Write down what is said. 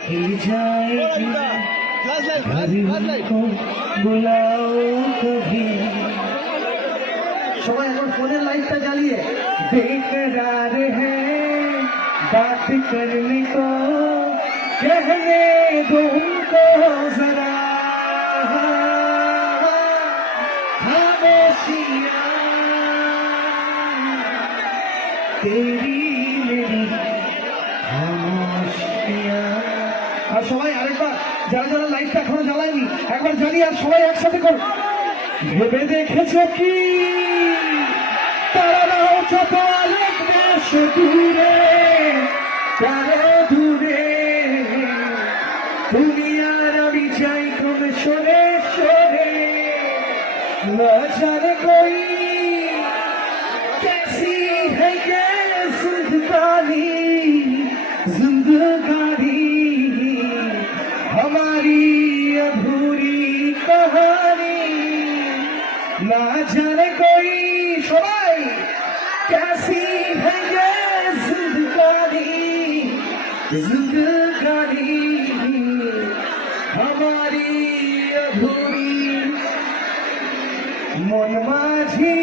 खिल जाएगी घर को बुलाओ कभी সবাই এখন ফোনের লাইটটা জ্বালিয়ে बेकरार है बात करने को कहने दो उनको जरा खामोशियां तेरी मेरी खामोशियां আর সবাই আরেকবার যারা যারা লাইটটা এখনো জ্বালায়নি একবার জ্বালিয়ে আর সবাই একসাথে করো ভেবে দেখেছো কি তারাও চাপাল দেশ দূরে কারো দূরে দুনিয়ার আমি চাই কোন সরে সরে না জানে কই कैसी है ये जिंदगानी हमारी अधूरी कहानी ना जाने कोई सबाई कैसी है ये जिंदगानी हमारी अधूरी मन माझी